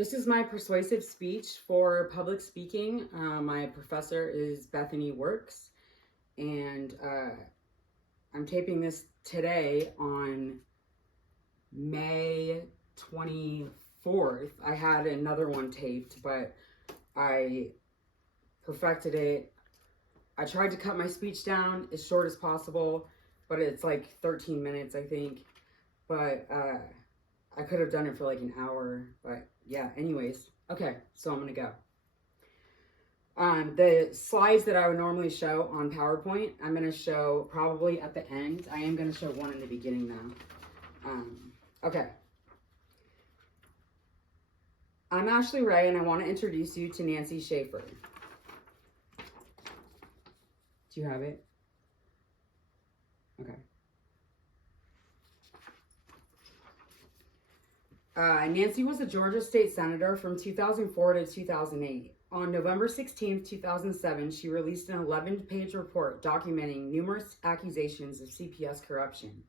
This is my persuasive speech for public speaking. My professor is Bethany Works, and I'm taping this today on May 24th. I had another one taped, but I perfected it. I tried to cut my speech down as short as possible, but it's like 13 minutes, I think. But I could have done it for like an hour, but yeah, anyways. Okay, so I'm gonna go. The slides that I would normally show on PowerPoint, I'm gonna show probably at the end. I am gonna show one in the beginning though. Okay. I'm sHyLeA-rAe, and I want to introduce you to Nancy Schaefer. Do you have it? Okay. Nancy was a Georgia state senator from 2004 to 2008. On November 16, 2007, she released an 11-page report documenting numerous accusations of CPS corruption.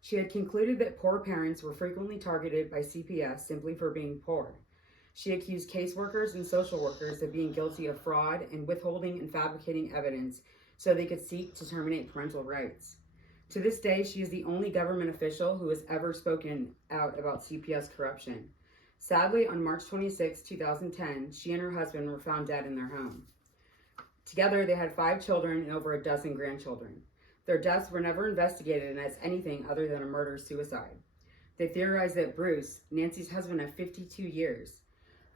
She had concluded that poor parents were frequently targeted by CPS simply for being poor. She accused caseworkers and social workers of being guilty of fraud and withholding and fabricating evidence so they could seek to terminate parental rights. To this day, she is the only government official who has ever spoken out about CPS corruption. Sadly, on March 26, 2010, she and her husband were found dead in their home. Together, they had 5 children and over a dozen grandchildren. Their deaths were never investigated as anything other than a murder-suicide. They theorized that Bruce, Nancy's husband of 52 years,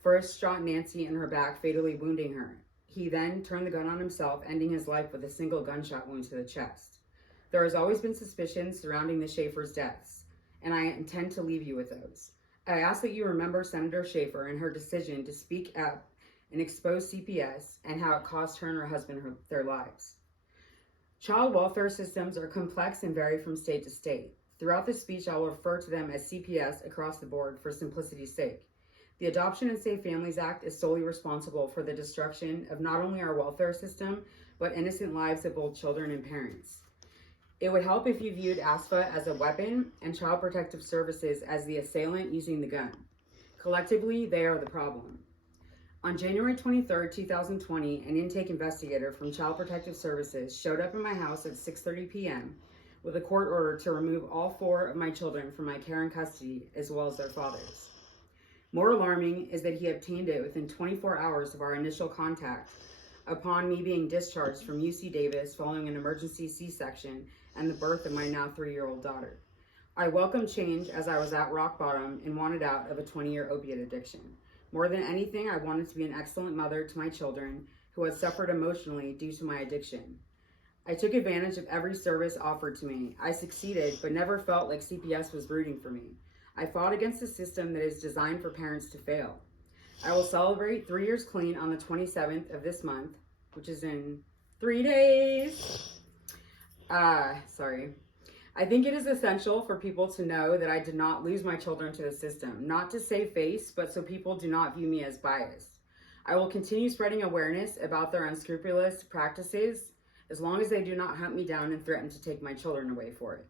first shot Nancy in her back, fatally wounding her. He then turned the gun on himself, ending his life with a single gunshot wound to the chest. There has always been suspicion surrounding the Schaefers' deaths, and I intend to leave you with those. I ask that you remember Senator Schaefer and her decision to speak up and expose CPS and how it cost her and her husband their lives. Child welfare systems are complex and vary from state to state. Throughout this speech, I will refer to them as CPS across the board for simplicity's sake. The Adoption and Safe Families Act is solely responsible for the destruction of not only our welfare system, but innocent lives of both children and parents. It would help if you viewed ASFA as a weapon and Child Protective Services as the assailant using the gun. Collectively, they are the problem. On January 23, 2020, an intake investigator from Child Protective Services showed up in my house at 6:30 p.m. with a court order to remove all 4 of my children from my care and custody, as well as their fathers. More alarming is that he obtained it within 24 hours of our initial contact upon me being discharged from UC Davis following an emergency C-section and the birth of my now 3-year-old daughter. I welcomed change as I was at rock bottom and wanted out of a 20-year opiate addiction. More than anything, I wanted to be an excellent mother to my children who had suffered emotionally due to my addiction. I took advantage of every service offered to me. I succeeded, but never felt like CPS was rooting for me. I fought against a system that is designed for parents to fail. I will celebrate 3 years clean on the 27th of this month, which is in 3 days. I think it is essential for people to know that I did not lose my children to the system, not to save face, but so people do not view me as biased. I will continue spreading awareness about their unscrupulous practices as long as they do not hunt me down and threaten to take my children away for it.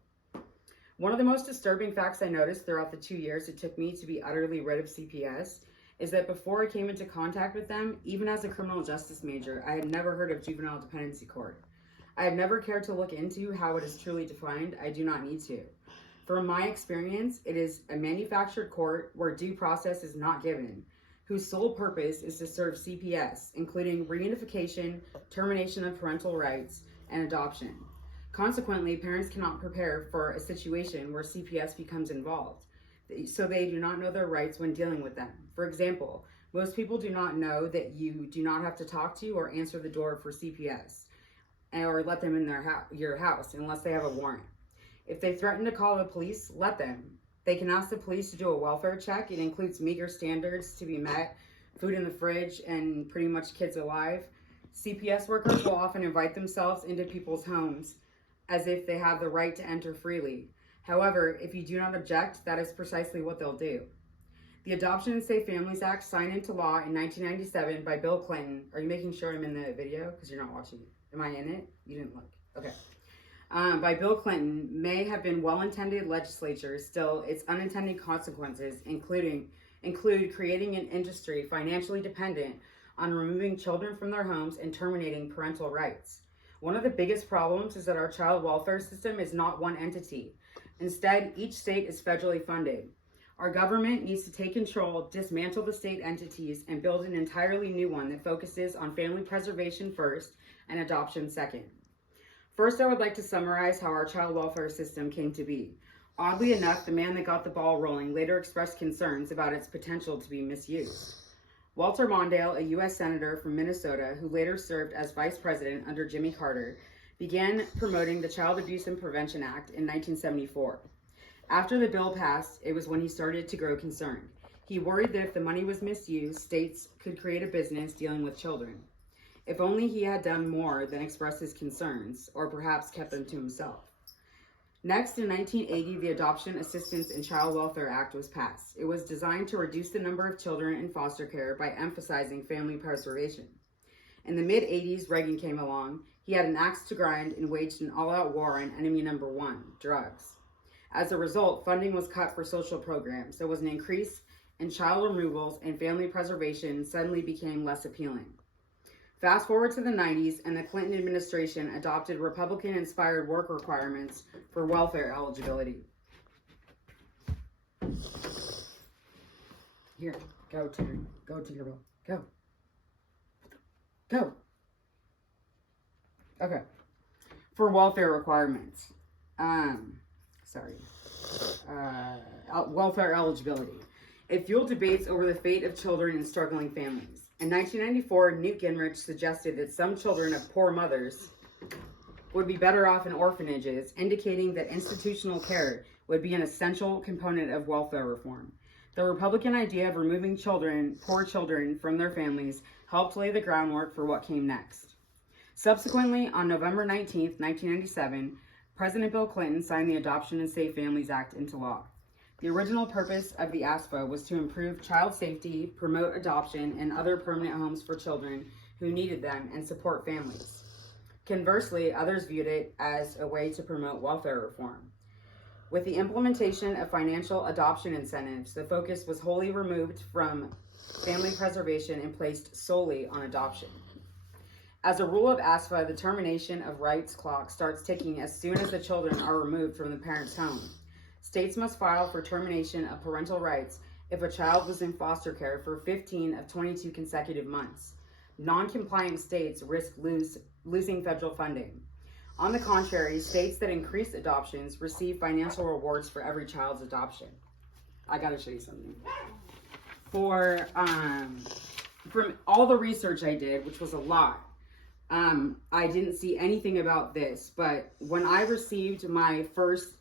One of the most disturbing facts I noticed throughout the 2 years it took me to be utterly rid of CPS is that before I came into contact with them, even as a criminal justice major, I had never heard of juvenile dependency court. I have never cared to look into how it is truly defined. I do not need to. From my experience, it is a manufactured court where due process is not given, whose sole purpose is to serve CPS, including reunification, termination of parental rights, and adoption. Consequently, parents cannot prepare for a situation where CPS becomes involved, so they do not know their rights when dealing with them. For example, most people do not know that you do not have to talk to or answer the door for CPS, or let them in your house unless they have a warrant. If they threaten to call the police, let them. They can ask the police to do a welfare check. It includes meager standards to be met, food in the fridge, and pretty much kids alive. CPS workers will often invite themselves into people's homes as if they have the right to enter freely. However, if you do not object, that is precisely what they'll do. The Adoption and Safe Families Act, signed into law in 1997 by Bill Clinton. Are you making sure I'm in the video? Because you're not watching it. Am I in it? You didn't look. Okay. By Bill Clinton may have been well-intended legislature, still its unintended consequences, including include creating an industry financially dependent on removing children from their homes and terminating parental rights. One of the biggest problems is that our child welfare system is not one entity. Instead, each state is federally funded. Our government needs to take control, dismantle the state entities, and build an entirely new one that focuses on family preservation first and adoption second. First, I would like to summarize how our child welfare system came to be. Oddly enough, the man that got the ball rolling later expressed concerns about its potential to be misused. Walter Mondale, a U.S. Senator from Minnesota who later served as vice president under Jimmy Carter, began promoting the Child Abuse and Prevention Act in 1974. After the bill passed, it was when he started to grow concerned. He worried that if the money was misused, states could create a business dealing with children. If only he had done more than express his concerns, or perhaps kept them to himself. Next, in 1980, the Adoption Assistance and Child Welfare Act was passed. It was designed to reduce the number of children in foster care by emphasizing family preservation. In the mid-80s, Reagan came along. He had an axe to grind and waged an all-out war on enemy number one, drugs. As a result, funding was cut for social programs. There was an increase in child removals, and family preservation suddenly became less appealing. Fast forward to the 90s, and the Clinton administration adopted Republican-inspired work requirements for welfare eligibility. Here, go Tinkerbell, go. Okay, for welfare requirements. Welfare eligibility. It fueled debates over the fate of children in struggling families. In 1994, Newt Gingrich suggested that some children of poor mothers would be better off in orphanages, indicating that institutional care would be an essential component of welfare reform. The Republican idea of removing poor children from their families, helped lay the groundwork for what came next. Subsequently, on November 19, 1997, President Bill Clinton signed the Adoption and Safe Families Act into law. The original purpose of the ASFA was to improve child safety, promote adoption, and other permanent homes for children who needed them, and support families. Conversely, others viewed it as a way to promote welfare reform. With the implementation of financial adoption incentives, the focus was wholly removed from family preservation and placed solely on adoption. As a rule of ASFA, the termination of rights clock starts ticking as soon as the children are removed from the parent's home. States must file for termination of parental rights if a child was in foster care for 15 of 22 consecutive months. Non-compliant states risk losing federal funding. On the contrary, states that increase adoptions receive financial rewards for every child's adoption. I gotta show you something. From all the research I did, which was a lot, I didn't see anything about this, but when I received my first